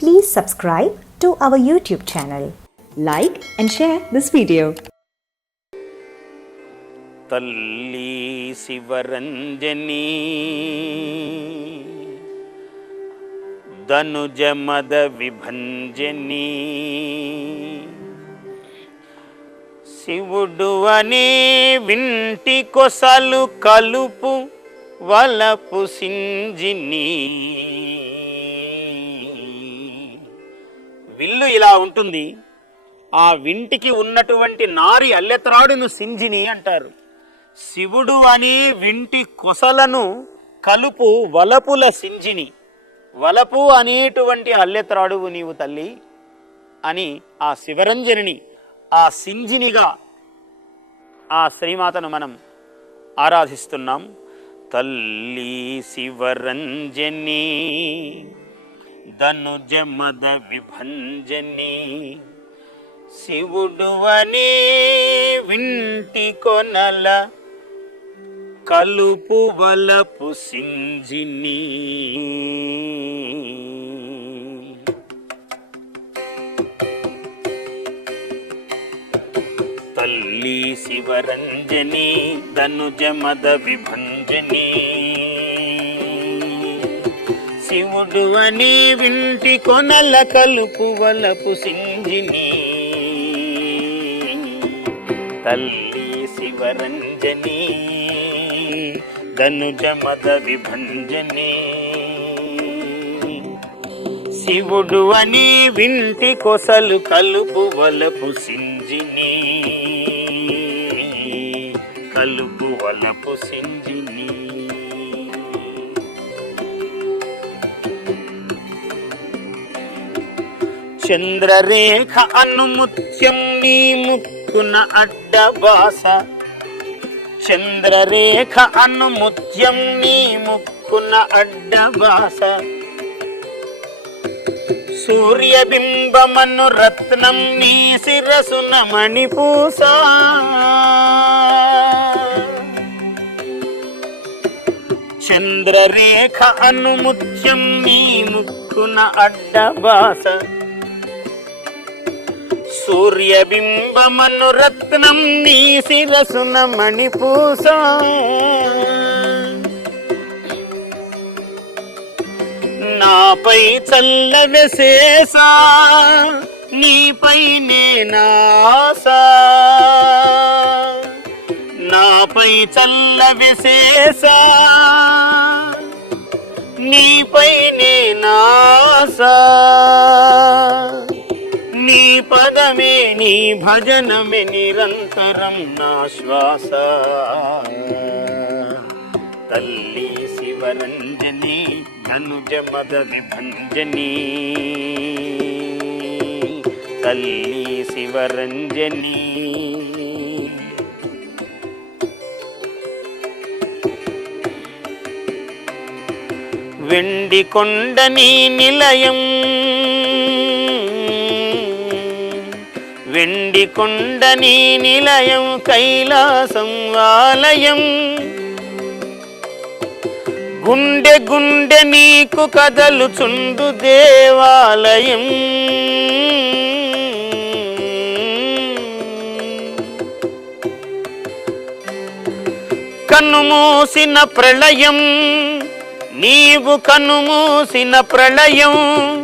Please subscribe to our YouTube channel. Like and share this video. తల్లి శివరంజని ధనుజమద విభంజని శివుడు అనే వింటి కొసలు కలుపు వలపు సింజిని విల్లు ఇలా ఉంటుంది ఆ వింటికి ఉన్నటువంటి నారి అల్లెత్రాడును సింజిని అంటారు. శివుడు అనే వింటి కొసలను కలుపు వలపుల సింజిని. వలపు అనేటువంటి అల్లెత్రాడువు నీవు తల్లి అని ఆ శివరంజనిని ఆ సింజినిగా ఆ శ్రీమాతను మనం ఆరాధిస్తున్నాం. తల్లి శివరంజని ధనుజమద విభంజని శివుడు అని వింటి కొనల కలుపు వలపు సింజిని. తల్లి శివరంజని ధనుజమద విభంజని. శివుడు అని వింటి కొనల కలుపు వలపు సింధిని. తల్లి శివరంజని ధనుజ మద విభంజని. శివుడు అని వింటి కొసలు కలుపు వలపు సింజిని కలుపు వలపు సింజిని చంద్రరేఖ అనుముత్యం నీ ముక్కున అడ్డబాస చంద్రరేఖ అనుముత్యం నీ ముక్కున అడ్డబాస సూర్యబింబమను రత్నం నీ శిరసున మణిపూస. చంద్రరేఖ అనుముత్యం నీ ముక్కున అడ్డబాస సూర్యబింబమను రత్నం నీ శిరసున మణిపూస. నాపై చల్లవెసేసా నీపై నేనాస నాపై చల్ల చల్లవెసేసా నీపై నేనాసా నీ పదమే నీ భజనమే నిరంతరం నా శ్వాస. తల్లి శివరంజని ధనుజ మద విభంజని తల్లి శివరంజని. వెండి కొండని నిలయం వెండి కొండని నిలయం కైలాసం ఆలయం. గుండె గుండె నీకు కదలుచుండు దేవాలయం. కన్నుమూసిన ప్రళయం నీవు కన్నుమూసిన ప్రళయం.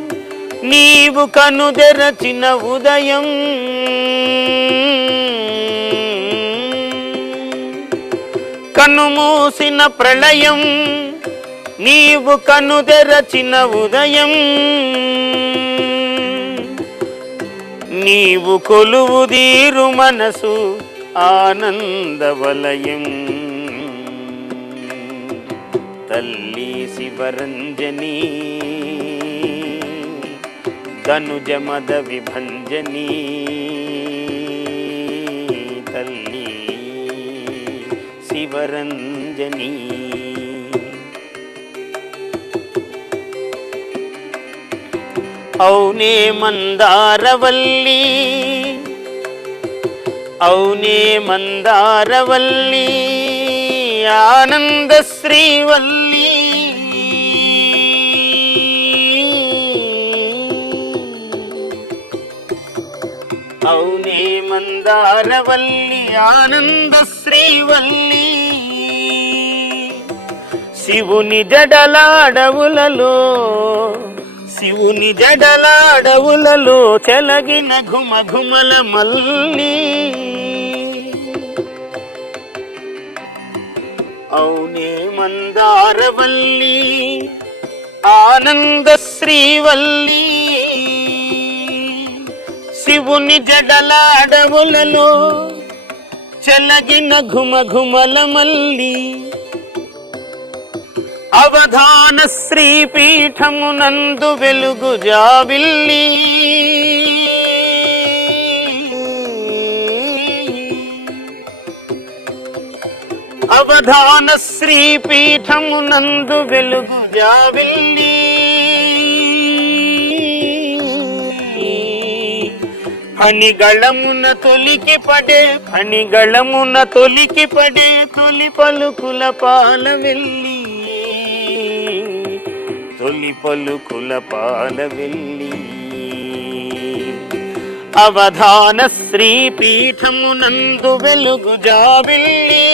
నీవు కనుదెరచిన ఉదయం. కనుమూసిన ప్రళయం నీవు కనుదెరచిన ఉదయం. నీవు కొలువు దీరు మనసు ఆనందవలయం తల్లి శివరంజనీ ధనుజమద విభంజని తల్లి శివరంజని అవునే మందారవల్లి అవునే మందారవల్లి అవునే మందారవల్లి ఆనంద శ్రీవల్లి. శివుని జడలాడవులలో శివుని జడలాడవులలో చెలగిన ఘుమ ఘుమల మల్లి. అవునే మందారవల్లి ఆనంద శ్రీవల్లి. శివుని జడలాడవులలో చెలగిన ఘుమ ఘుమల మల్లి. అవధాన శ్రీపీఠమునందు వెలుగు జావిల్లి. అవధాన శ్రీపీఠమునందు వెలుగు జావిల్లి. ఫణిగళమున తొలికి పడే ఫణిగళమున తొలికి పడే తొలి పలుకుల పాల వెళ్ళి తొలి పలుకుల పాల వెళ్ళి అవధాన శ్రీపీఠమునందు వెలుగు జాబిల్లి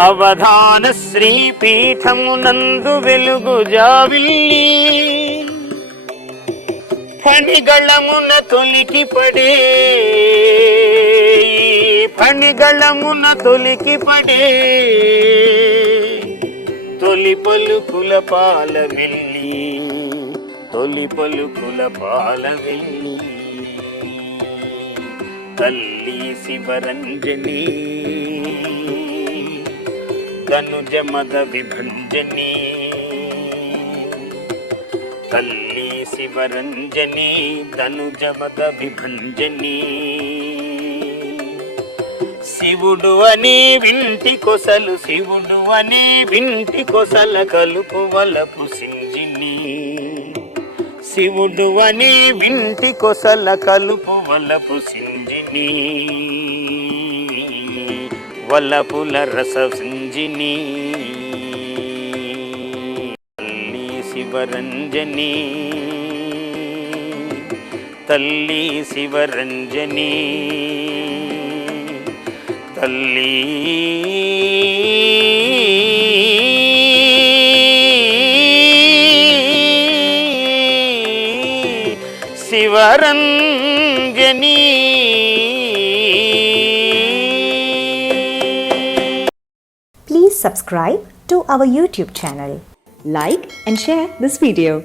అవధాన శ్రీపీఠమునందు వెలుగు జావిల్లి. పనిగళమున తొలికి పడే పనిగళమున తొలికి పడే తొలి పలుకుల పాల వెళ్ళి తొలి పలుకుల పాల వెళ్ళి తల్లి శివరంజని కనుజమద విభంజని. తల్లి శివరంజని ధనుజ మద విభంజని. శివుడు అని వింటి కొసలు శివుడు అని వింటి కొసల కలుపు వలపు సింజిని. శివుడు అని వింటి కొసల కలుపు వలపు సింజిని. వలపుల రస సింజిని. తల్లి శివరంజని. तल्ली शिवरंजनी तल्ली Shivaranjani Please subscribe to our YouTube channel. Like and share this video.